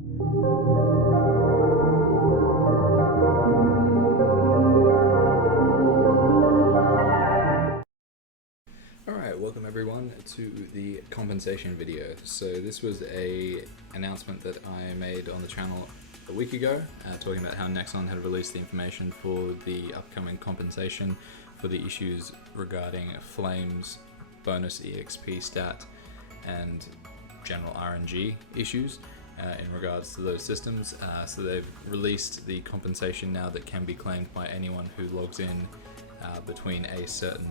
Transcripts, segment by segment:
Alright, welcome everyone to the compensation video. So this was a announcement that I made on the channel a week ago, talking about how Nexon had released the information for the upcoming compensation for the issues regarding Flame's bonus EXP stat and general RNG issues in regards to those systems. So they've released the compensation now that can be claimed by anyone who logs in between a certain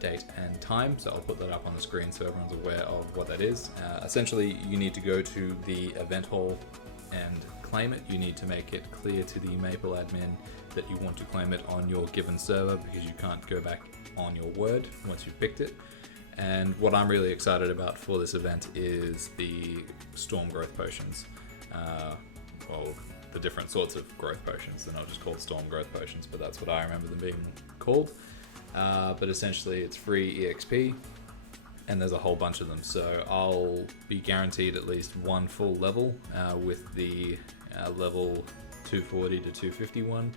date and time. So I'll put that up on the screen so everyone's aware of what that is. Essentially, you need to go to the event hall and claim it. You need to make it clear to the Maple admin that you want to claim it on your given server, because you can't go back on your word once you've picked it. And what I'm really excited about for this event is the storm growth potions. Well, the different sorts of growth potions. They're not just called storm growth potions, but that's what I remember them being called. But essentially it's free EXP, and there's a whole bunch of them. So I'll be guaranteed at least one full level with the level 240 to 251,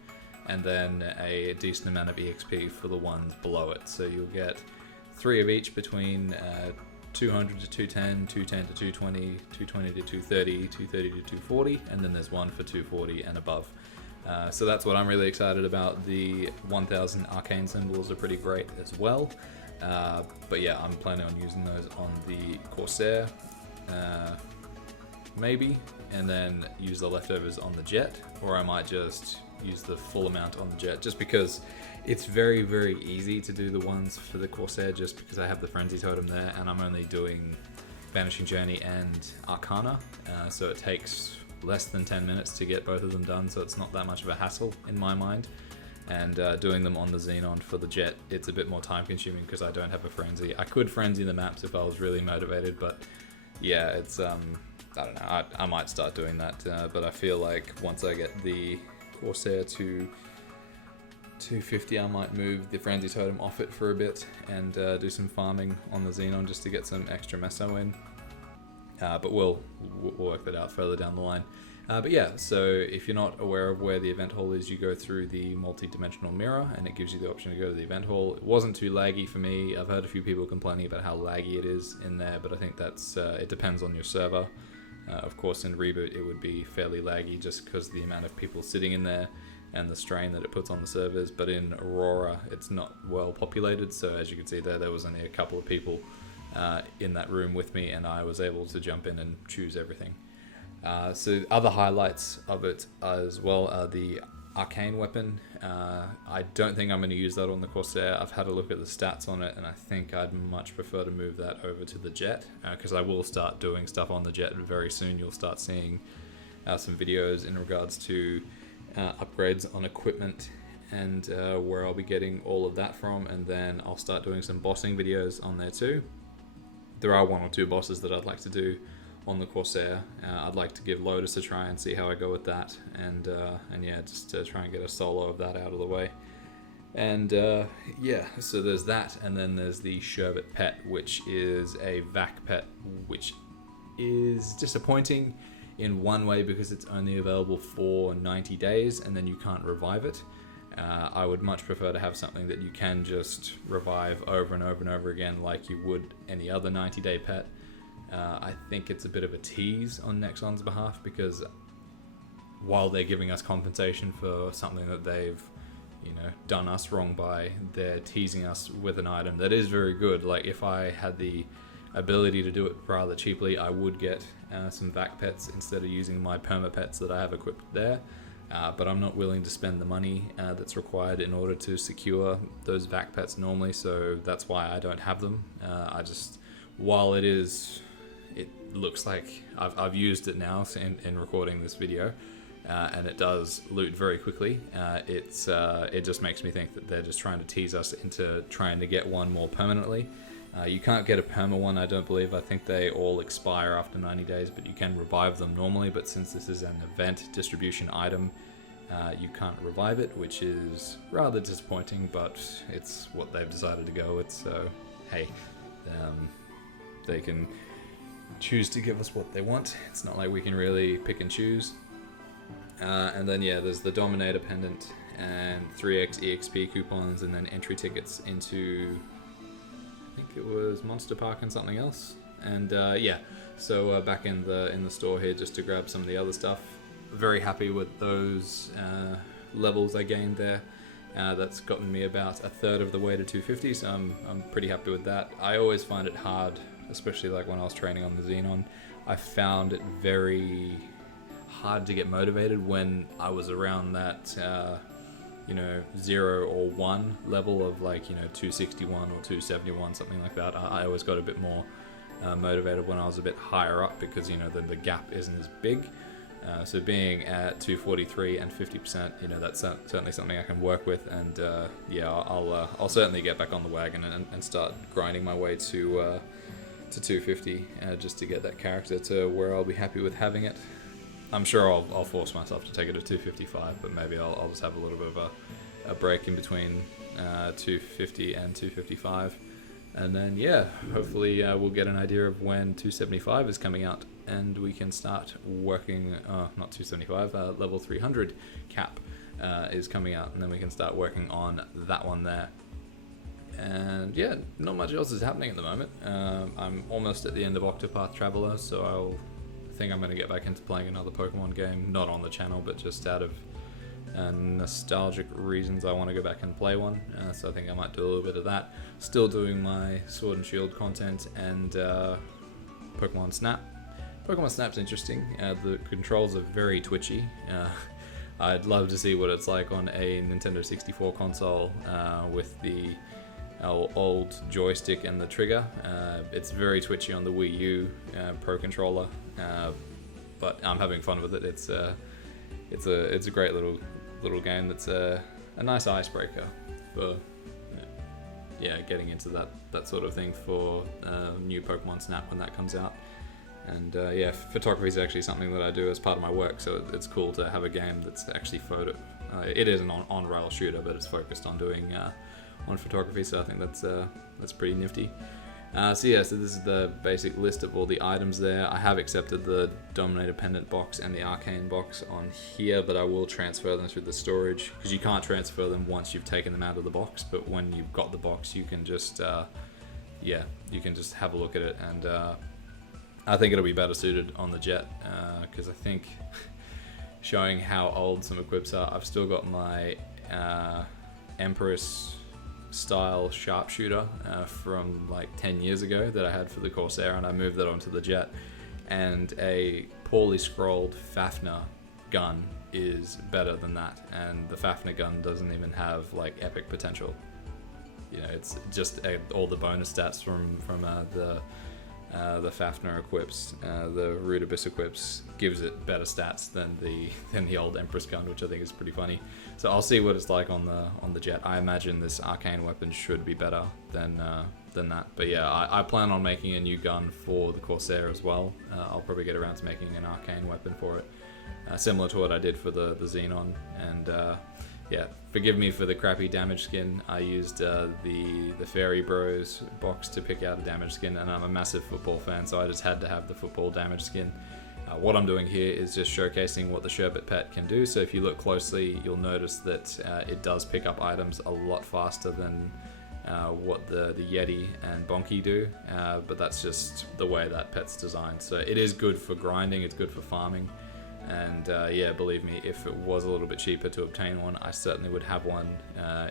and then a decent amount of EXP for the ones below it. So you'll get 3 of each between 200 to 210, 210 to 220, 220 to 230, 230 to 240, and then there's one for 240 and above. So that's what I'm really excited about. The 1000 arcane symbols are pretty great as well. But yeah, I'm planning on using those on the Corsair, maybe, and then use the leftovers on the Jet, or I might just use the full amount on the Jet, just because it's very, very easy to do the ones for the Corsair, just because I have the Frenzy Totem there, and I'm only doing Vanishing Journey and Arcana, so it takes less than 10 minutes to get both of them done, so it's not that much of a hassle in my mind. And doing them on the Xenon for the Jet, it's a bit more time consuming because I don't have a Frenzy. I could Frenzy the maps if I was really motivated, but yeah, it's I don't know, I might start doing that, but I feel like once I get the Corsair to 250, I might move the Frenzy Totem off it for a bit and do some farming on the Xenon just to get some extra meso in. But we'll work that out further down the line. But yeah, so if you're not aware of where the event hall is, you go through the multi-dimensional mirror, and it gives you the option to go to the event hall. It wasn't too laggy for me. I've heard a few people complaining about how laggy it is in there, but I think that's it depends on your server. Of course, in Reboot it would be fairly laggy just because of the amount of people sitting in there and the strain that it puts on the servers. But in Aurora, it's not well populated, so as you can see there was only a couple of people in that room with me, and I was able to jump in and choose everything. So other highlights of it as well are the arcane weapon. I don't think I'm going to use that on the Corsair. I've had a look at the stats on it, and I think I'd much prefer to move that over to the Jet, because I will start doing stuff on the Jet very soon. You'll start seeing some videos in regards to upgrades on equipment and where I'll be getting all of that from, and then I'll start doing some bossing videos on there too. There are 1 or 2 bosses that I'd like to do on the Corsair. I'd like to give Lotus a try and see how I go with that, and yeah, just to try and get a solo of that out of the way. And yeah, so there's that, and then there's the Sherbet pet, which is a vac pet, which is disappointing in one way because it's only available for 90 days and then you can't revive it. I would much prefer to have something that you can just revive over and over and over again like you would any other 90-day pet. I think it's a bit of a tease on Nexon's behalf, because while they're giving us compensation for something that they've, done us wrong by, they're teasing us with an item that is very good. Like, if I had the ability to do it rather cheaply, I would get some vac pets instead of using my perma pets that I have equipped there. But I'm not willing to spend the money that's required in order to secure those vac pets normally, so that's why I don't have them. While it looks like I've used it now in recording this video, and it does loot very quickly. It just makes me think that they're just trying to tease us into trying to get one more permanently. You can't get a perma one, I don't believe. I think they all expire after 90 days, but you can revive them normally. But since this is an event distribution item, you can't revive it, which is rather disappointing, but it's what they've decided to go with. So, hey, they can choose to give us what they want. It's not like we can really pick and choose. And then yeah, there's the Dominator pendant and 3x EXP coupons, and then entry tickets into, I think it was Monster Park and something else. And yeah, so back in the store here just to grab some of the other stuff. Very happy with those levels I gained there. That's gotten me about a third of the way to 250, so I'm pretty happy with that. I always find it hard, especially like when I was training on the Xenon. I found it very hard to get motivated when I was around that 0 or 1 level of like 261 or 271, something like that. I always got a bit more motivated when I was a bit higher up, because then the gap isn't as big. So being at 243 and 50%, that's certainly something I can work with, and yeah, I'll certainly get back on the wagon and start grinding my way to 250 just to get that character to where I'll be happy with having it. I'm sure I'll force myself to take it to 255, but maybe I'll just have a little bit of a break in between 250 and 255. And then, yeah, hopefully we'll get an idea of when 275 is coming out, and we can start working, not 275, level 300 cap is coming out, and then we can start working on that one there. And yeah, not much else is happening at the moment. I'm almost at the end of Octopath Traveler, so I think I'm going to get back into playing another Pokemon game, not on the channel, but just out of nostalgic reasons. I want to go back and play one, so I think I might do a little bit of that. Still doing my Sword and Shield content and Pokemon Snap. Pokemon Snap's interesting. The controls are very twitchy. I'd love to see what it's like on a Nintendo 64 console with the old joystick and the trigger. It's very twitchy on the Wii U Pro Controller, but I'm having fun with it. It's a great little game that's a nice icebreaker for getting into that sort of thing for new Pokemon Snap when that comes out. And yeah, photography is actually something that I do as part of my work, so it's cool to have a game that's actually photo. It is an on-rail shooter, but it's focused on doing on photography, so I think that's pretty nifty. So yeah, so this is the basic list of all the items there. I have accepted the Dominator Pendant box and the Arcane box on here, but I will transfer them through the storage, because you can't transfer them once you've taken them out of the box, but when you've got the box you can just you can just have a look at it, and I think it'll be better suited on the Jet, because I think showing how old some equips are, I've still got my Empress style sharpshooter from like 10 years ago that I had for the Corsair, and I moved that onto the Jet, and a poorly scrolled Fafnir gun is better than that, and the Fafnir gun doesn't even have like epic potential. It's just all the bonus stats from the Fafnir equips, the Rude Abyss equips, gives it better stats than the old Empress gun, which I think is pretty funny. So I'll see what it's like on the Jet. I imagine this arcane weapon should be better than that. But yeah, I plan on making a new gun for the Corsair as well. I'll probably get around to making an arcane weapon for it, similar to what I did for the Xenon. And yeah, forgive me for the crappy damage skin. I used the Fairy Bros box to pick out a damage skin, and I'm a massive football fan, so I just had to have the football damage skin. What I'm doing here is just showcasing what the Sherbet pet can do. So if you look closely, you'll notice that it does pick up items a lot faster than what the Yeti and Bonky do, but that's just the way that pet's designed. So it is good for grinding, it's good for farming. And yeah, believe me, if it was a little bit cheaper to obtain one, I certainly would have one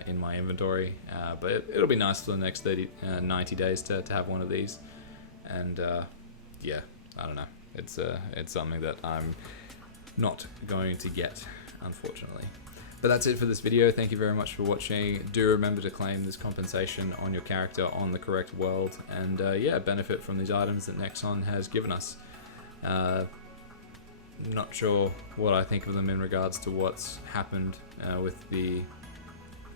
in my inventory. But it'll be nice for the next 90 days to have one of these. And yeah, I don't know. It's something that I'm not going to get, unfortunately. But that's it for this video. Thank you very much for watching. Do remember to claim this compensation on your character on the correct world. And yeah, benefit from these items that Nexon has given us. Not sure what I think of them in regards to what's happened with the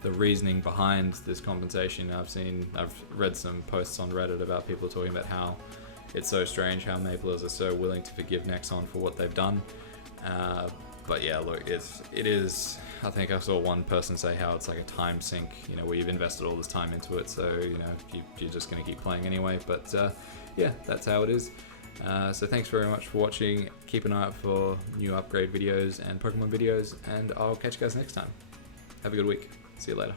reasoning behind this compensation. I've read some posts on Reddit about people talking about how it's so strange how Maplers are so willing to forgive Nexon for what they've done. But yeah, look, it is. I think I saw one person say how it's like a time sink, where you've invested all this time into it, so you're just going to keep playing anyway. But yeah, that's how it is. So thanks very much for watching. Keep an eye out for new upgrade videos and Pokemon videos, and I'll catch you guys next time. Have a good week. See you later.